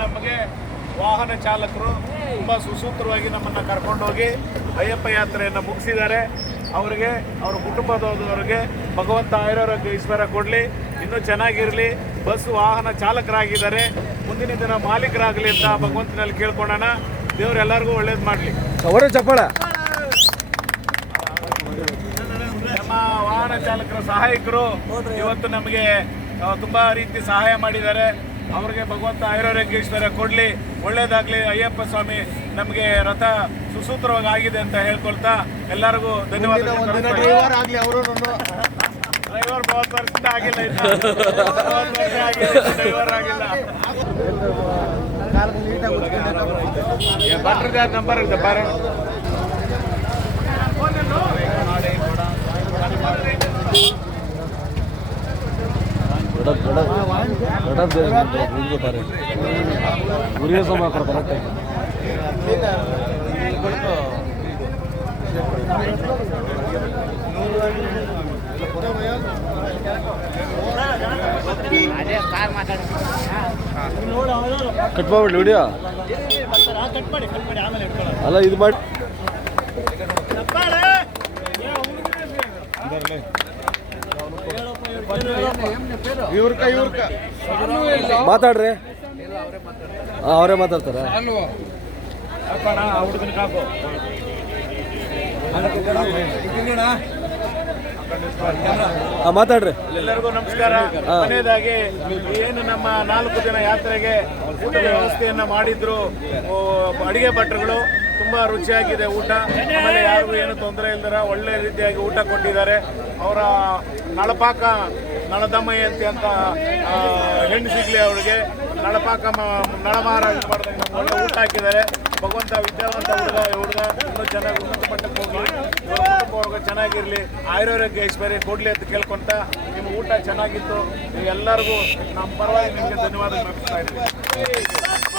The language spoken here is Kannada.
ನಮಗೆ ವಾಹನ ಚಾಲಕರು ತುಂಬ ಸುಸೂತ್ರವಾಗಿ ನಮ್ಮನ್ನು ಕರ್ಕೊಂಡೋಗಿ ಅಯ್ಯಪ್ಪ ಯಾತ್ರೆಯನ್ನು ಮುಗಿಸಿದ್ದಾರೆ. ಅವರಿಗೆ ಅವರ ಕುಟುಂಬದವರಿಗೆ ಭಗವಂತ ಆಯುರಾರೋಗ್ಯ ಈಶ್ವರ ಕೊಡಲಿ, ಇನ್ನೂ ಚೆನ್ನಾಗಿರಲಿ. ಬಸ್ ವಾಹನ ಚಾಲಕರಾಗಿದ್ದಾರೆ, ಮುಂದಿನ ದಿನ ಮಾಲೀಕರಾಗಲಿ ಅಂತ ಭಗವಂತನಲ್ಲಿ ಕೇಳ್ಕೊಳ್ಳೋಣ. ದೇವರೆಲ್ಲರಿಗೂ ಒಳ್ಳೇದು ಮಾಡಲಿ. ಅವರೇ ಚಪ್ಪಾಳ. ನಮ್ಮ ವಾಹನ ಚಾಲಕರ ಸಹಾಯಕರು ಇವತ್ತು ನಮಗೆ ತುಂಬ ರೀತಿ ಸಹಾಯ ಮಾಡಿದ್ದಾರೆ. ಅವರಿಗೆ ಭಗವಂತ ಆಯುರಾರೋಗ್ಯ ಕೊಡಲಿ, ಒಳ್ಳೇದಾಗಲಿ. ಅಯ್ಯಪ್ಪ ಸ್ವಾಮಿ ನಮಗೆ ರಥ ಸುಸೂತ್ರವಾಗಿ ಆಗಿದೆ ಅಂತ ಹೇಳ್ಕೊಳ್ತಾ ಎಲ್ಲರಿಗೂ ಧನ್ಯವಾದಗಳು. ಡ್ರೈವರ್ 30 ವರ್ಷದಿಂದ ಆಗಿಲ್ಲ, ಡ್ರೈವರ್ ಆಗಿಲ್ಲ. ಭಟ್ರದ ನಂಬರ್ ಇದೆ ಬಾರ. ಕಟ್ ಮಾಡ್ಬಿಡ್ಲಿ ವಿಡಿಯೋ ಅಲ್ಲ ಇದು ಮಾಡಿ ಮಾತಾಡ್ರಿ. ಅವರೇ ಮಾತಾಡ್ತಾರ. ಮಾತಾಡ್ರಿ. ಎಲ್ಲರಿಗೂ ನಮಸ್ಕಾರ. ಕೊನೆಯದಾಗಿ ಏನು ನಮ್ಮ 4 ದಿನ ಯಾತ್ರೆಗೆ ಊಟದ ವ್ಯವಸ್ಥೆಯನ್ನ ಮಾಡಿದ್ರು ಅಡಿಗೆ ಭಟ್ರುಗಳು. ತುಂಬ ರುಚಿಯಾಗಿದೆ ಊಟ. ಆಮೇಲೆ ಯಾರಿಗೂ ಏನು ತೊಂದರೆ ಇಲ್ದರ ಒಳ್ಳೆ ರೀತಿಯಾಗಿ ಊಟ ಕೊಟ್ಟಿದ್ದಾರೆ. ಅವರ ನಳಪಾಕ ನಳದಮಯಂತಿ ಅಂತ ಹೆಣ್ಣು ಸಿಗಲಿ, ಅವರಿಗೆ ನಳಪಾಕ ನಳಮಾರ ಮಾಡಿದಂಗೆ ಒಳ್ಳೆ ಊಟ ಹಾಕಿದ್ದಾರೆ. ಭಗವಂತ ವಿದ್ಯಾವಂತ ಹುಡುಗ ಇನ್ನೂ ಚೆನ್ನಾಗಿ ಉನ್ನತ ಮಟ್ಟಕ್ಕೆ ಹೋಗಿ ಕುಟುಂಬವರ್ಗ ಚೆನ್ನಾಗಿರಲಿ, ಆಯುರಾರೋಗ್ಯ ಐಶ್ವರ್ಯ ಕೊಡಲಿ ಅಂತ ಕೇಳ್ಕೊಂತ ನಿಮ್ಮ ಊಟ ಚೆನ್ನಾಗಿತ್ತು. ಎಲ್ಲರಿಗೂ ನಮ್ಮ ಪರವಾಗಿ ನಿಮಗೆ ಧನ್ಯವಾದ ಅರ್ಪಿಸ್ತಾ ಇದ್ದೀವಿ.